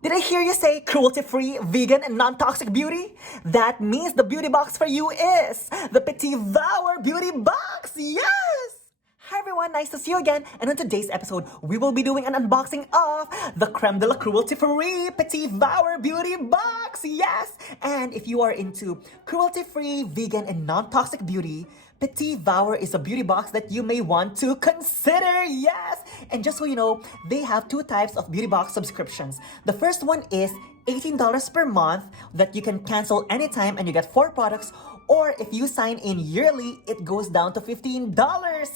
Did I hear you say cruelty-free, vegan, and non-toxic beauty? That means the beauty box for you is the Petit Vour Beauty Box! Yes! Hi everyone, nice to see you again. And on today's episode, we will be doing an unboxing of the Creme de la Cruelty-Free Petit Vour Beauty Box! Yes! And if you are into cruelty-free, vegan, and non-toxic beauty, Petit Vour is a beauty box that you may want to consider, yes! And just so you know, they have two types of beauty box subscriptions. The first one is $18 per month that you can cancel anytime and you get 4 products. Or if you sign in yearly, it goes down to $15.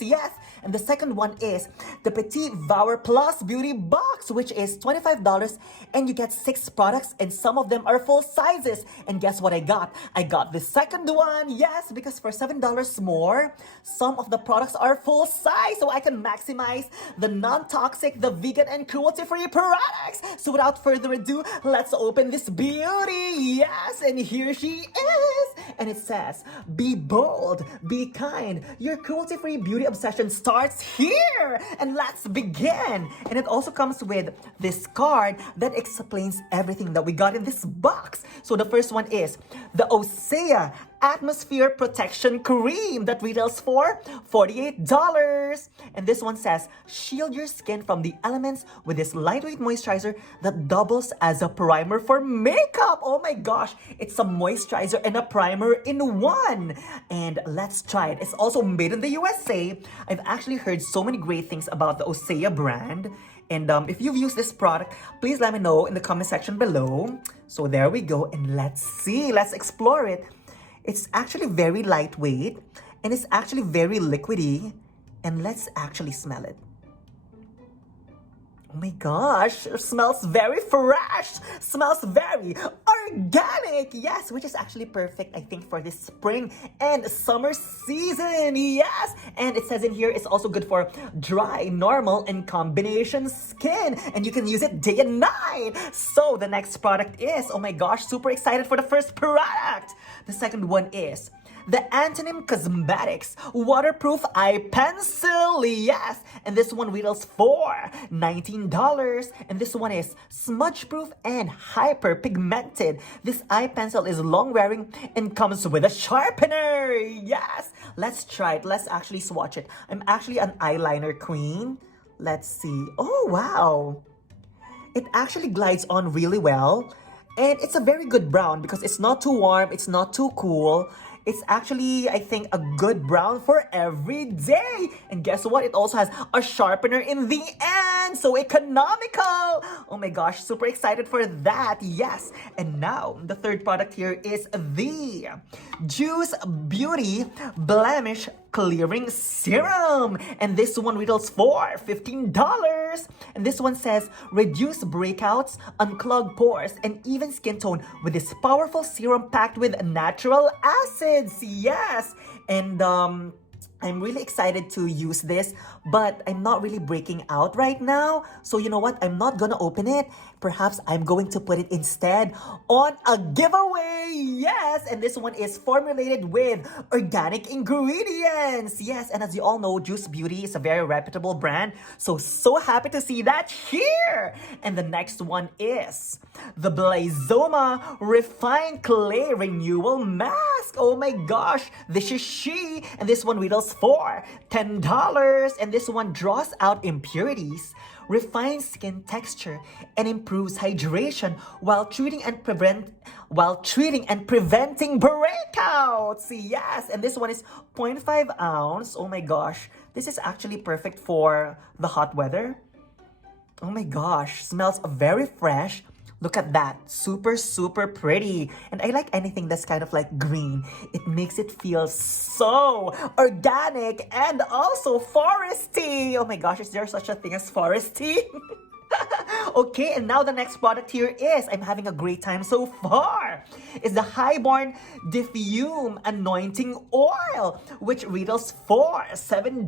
Yes! And the second one is the Petit Vour Plus Beauty Box, which is $25 and you get 6 products and some of them are full sizes. And guess what I got? I got the second one, yes, because for $7 more, some of the products are full size so I can maximize the non-toxic, the vegan, and cruelty-free products. So without further ado, let's open this beauty. Yes, and here she is. And it says, be bold, be kind. Your cruelty-free beauty obsession starts here. And let's begin. And it also comes with this card that explains everything that we got in this box. So the first one is the Osea Atmosphere Protection Cream that retails for $48. And this one says, shield your skin from the elements with this lightweight moisturizer that doubles as a primer for makeup. Oh my gosh, it's a moisturizer and a primer in one. And let's try it. It's also made in the USA. I've actually heard so many great things about the Osea brand. And if you've used this product, please let me know in the comment section below. So there we go. And let's see, let's explore it. It's actually very lightweight and it's actually very liquidy. And let's actually smell it. Oh my gosh, it smells very fresh, smells very organic, yes, which is actually perfect, I think, for this spring and summer season, yes. And it says in here, it's also good for dry, normal, and combination skin, and you can use it day and night. So the next product is, oh my gosh, super excited for the first product. The second one is the Antonym Cosmetics Waterproof Eye Pencil, yes! And this one retails for $19. And this one is smudge-proof and hyper-pigmented. This eye pencil is long-wearing and comes with a sharpener, yes! Let's try it. Let's actually swatch it. I'm actually an eyeliner queen. Let's see. Oh, wow! It actually glides on really well. And it's a very good brown because it's not too warm, it's not too cool. It's actually, I think, a good brown for every day. And guess what? It also has a sharpener in the end. So economical. Oh my gosh, super excited for that. Yes. And now, the third product here is the Juice Beauty Blemish Clearing Serum. And this one retails for $15. And this one says, reduce breakouts, unclog pores, and even skin tone with this powerful serum packed with natural acids. Yes. And I'm really excited to use this, but I'm not really breaking out right now. So you know what? I'm not gonna open it. Perhaps I'm going to put it instead on a giveaway. Yes, and this one is formulated with organic ingredients. Yes, and as you all know, Juice Beauty is a very reputable brand. So happy to see that here. And the next one is the Blazoma Refined Clay Renewal Mask. Oh my gosh, this is she. And this one retails for $10. And this one draws out impurities, refines skin texture, and improves hydration while treating and preventing breakouts. Yes, and this one is 0.5 ounce. Oh my gosh, this is actually perfect for the hot weather. Oh my gosh, smells very fresh. Look at that, super pretty. And I like anything that's kind of like green. It makes it feel so organic and also foresty. Oh my gosh, is there such a thing as foresty? Okay, and now the next product here is, I'm having a great time so far, is the Highborn Diffume Anointing Oil, which retails for $7.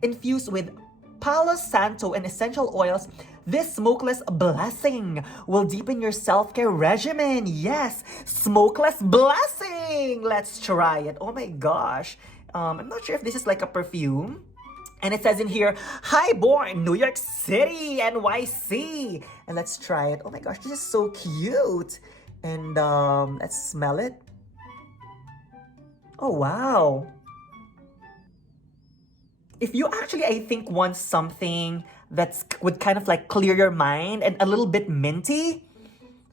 Infused with Palo Santo and essential oils, this smokeless blessing will deepen your self-care regimen. Yes, smokeless blessing. Let's try it. Oh my gosh. I'm not sure if this is like a perfume. And it says in here, Highborn, New York City, NYC. And let's try it. Oh my gosh, this is so cute. And let's smell it. Oh, wow. If you actually, I think, want something that's would kind of like clear your mind and a little bit minty,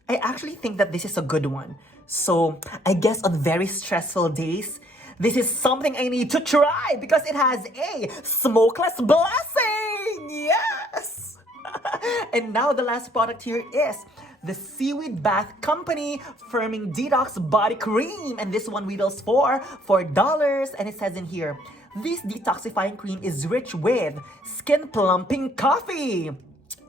I actually think that this is a good one. So I guess on very stressful days, this is something I need to try because it has a smokeless blessing. Yes. And now the last product here is the Seaweed Bath Company Firming Detox Body Cream. And this one retails for $4. And it says in here, this detoxifying cream is rich with skin plumping coffee,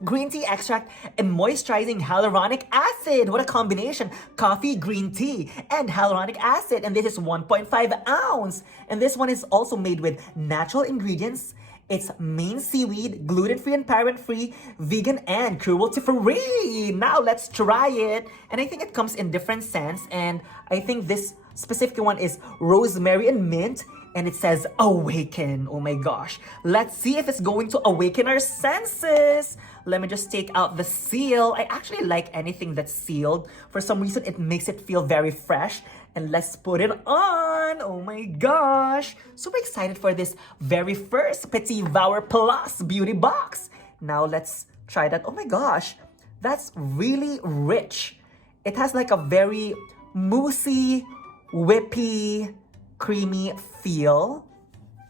green tea extract, and moisturizing hyaluronic acid. What a combination. Coffee, green tea, and hyaluronic acid. And this is 1.5 ounce. And this one is also made with natural ingredients. It's main seaweed, gluten-free and paraben-free, vegan and cruelty-free. Now let's try it. And I think it comes in different scents. And I think this specific one is rosemary and mint. And it says awaken. Oh my gosh. Let's see if it's going to awaken our senses. Let me just take out the seal. I actually like anything that's sealed. For some reason, it makes it feel very fresh. And let's put it on. Oh my gosh. Super excited for this very first Petit Vour Plus beauty box. Now let's try that. Oh my gosh. That's really rich. It has like a very moussey, whippy, creamy feel.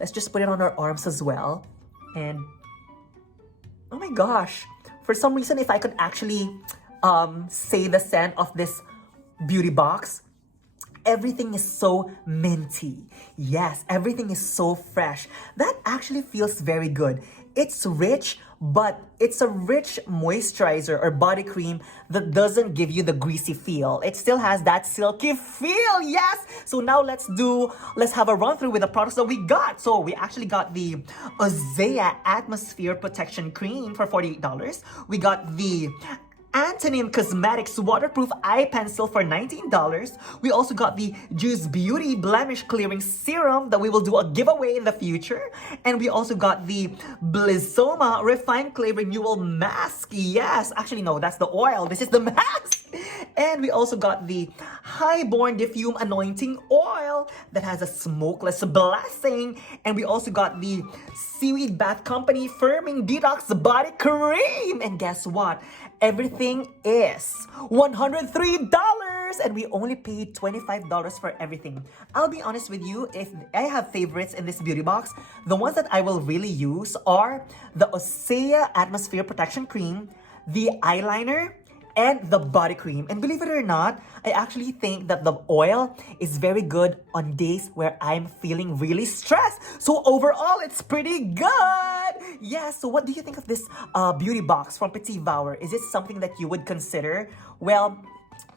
Let's just put it on our arms as well. And oh my gosh, for some reason, if I could actually say the scent of this beauty box, everything is so minty. Yes, everything is so fresh. That actually feels very good. It's rich, but it's a rich moisturizer or body cream that doesn't give you the greasy feel. It still has that silky feel, yes! So now let's have a run through with the products that we got. So we actually got the Osea Atmosphere Protection Cream for $48. We got the Antonym Cosmetics Waterproof Eye Pencil for $19. We also got the Juice Beauty Blemish Clearing Serum that we will do a giveaway in the future. And we also got the Blissoma Refined Clay Renewal Mask. Yes, actually no, that's the oil. This is the mask. And we also got the Highborn Diffume Anointing Oil that has a smokeless blessing. And we also got the Seaweed Bath Company Firming Detox Body Cream. And guess what? Everything is $103 and we only paid $25 for everything. I'll be honest with you, if I have favorites in this beauty box, the ones that I will really use are the Osea Atmosphere Protection Cream, the eyeliner, and the body cream. And believe it or not, I actually think that the oil is very good on days where I'm feeling really stressed. So overall, it's pretty good. Yeah, so what do you think of this beauty box from Petit Vour? Is it something that you would consider? Well,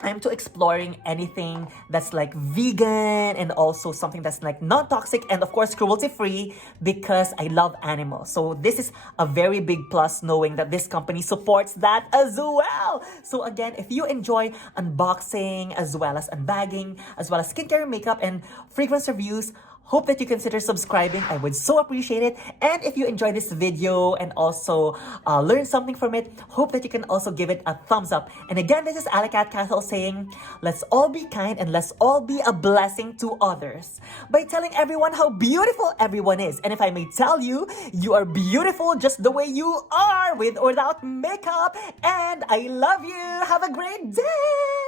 I'm to exploring anything that's like vegan and also something that's like non-toxic and of course cruelty-free because I love animals. So this is a very big plus knowing that this company supports that as well. So again, if you enjoy unboxing as well as unbagging, as well as skincare and makeup and fragrance reviews, hope that you consider subscribing. I would so appreciate it. And if you enjoyed this video and also learned something from it, hope that you can also give it a thumbs up. And again, this is Alicat Castle saying, let's all be kind and let's all be a blessing to others by telling everyone how beautiful everyone is. And if I may tell you, you are beautiful just the way you are with or without makeup. And I love you. Have a great day.